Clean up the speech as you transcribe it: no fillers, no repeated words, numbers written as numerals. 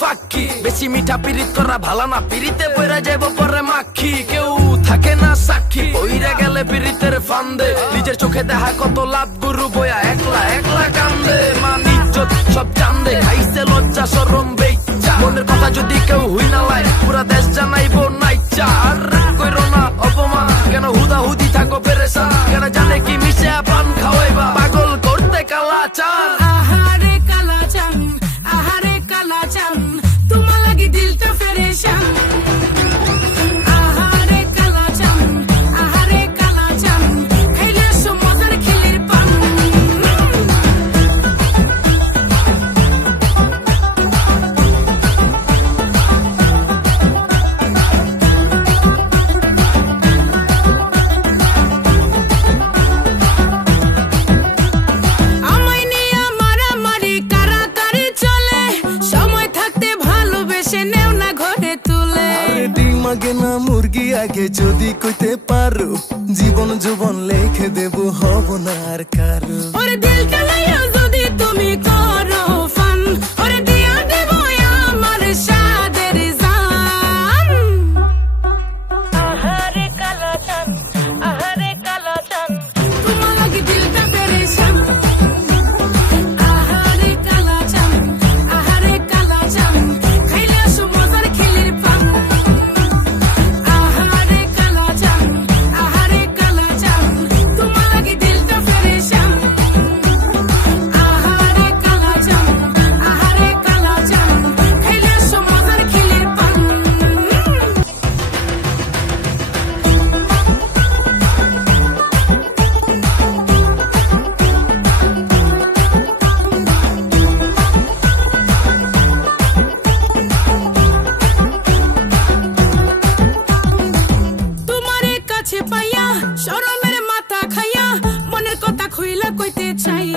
ফাঁকি, বেশি মিঠা পিরিত করা ভালো না, পিরিতে পয়রা যাইব পরে মাখি। কেউ থাকে না সাক্ষী, পইরা গেলে পিরিতের ফান্দে, নিজের চোখে দেখা কত লাভ গুরু বয়া একলা একলা কান্দে। মান ইজ্জত সব চান্দে, খাইছে লজ্জা শরম বেচ্চা, মনের কথা যদি কেউ হুই না লাই পুরা দেশ জানাইব নাইচা। আর কইরো না অপমান, কেন হুদাহুদি থাকো পেরেশান, কেন জানে কি মিশে পান খাওয়াইবা পাগল করতে কালা চান। আহারে কালা চান, আহারে কালা চান, তোমার লাগি দিলটা ফেরেশান। আহারে কালা চান, আহারে কালা চান, খাইলে সো মজার খিলির পান। আমায় নিয়ে মারামারি কারাকারি চলে, সময় থাকতে ভালোবেসে নেও না ঘরে তুলে। ডিম আগে না মুরগি আগে যদি কইতে পারো, জীবন যৌবন লেখে দেব হব না আর কারো। ওরে দিলটা লাইয়া যদি তুমি করো ফান, ওরে দিয়া দেব আমার সাদের জান। আহারে কালা চান, আহারে কালা চান, তোমার লাগি দিলটা পেরেশান। আহারে কালা চান, আহারে কালা চান, খাইলে আসো মজার খিলির পান। আহারে কালা চান, আহারে কালা চান, তোমার লাগি দিলটা পেরেশান। আহারে কালা চান, আহারে কালা চান, খাইলে আসো মজার খিলির পান। তোমারে কাছে পাইয়া শরমের মাথা খাইয়া, মনের কথা খুইলা কইতে চাই।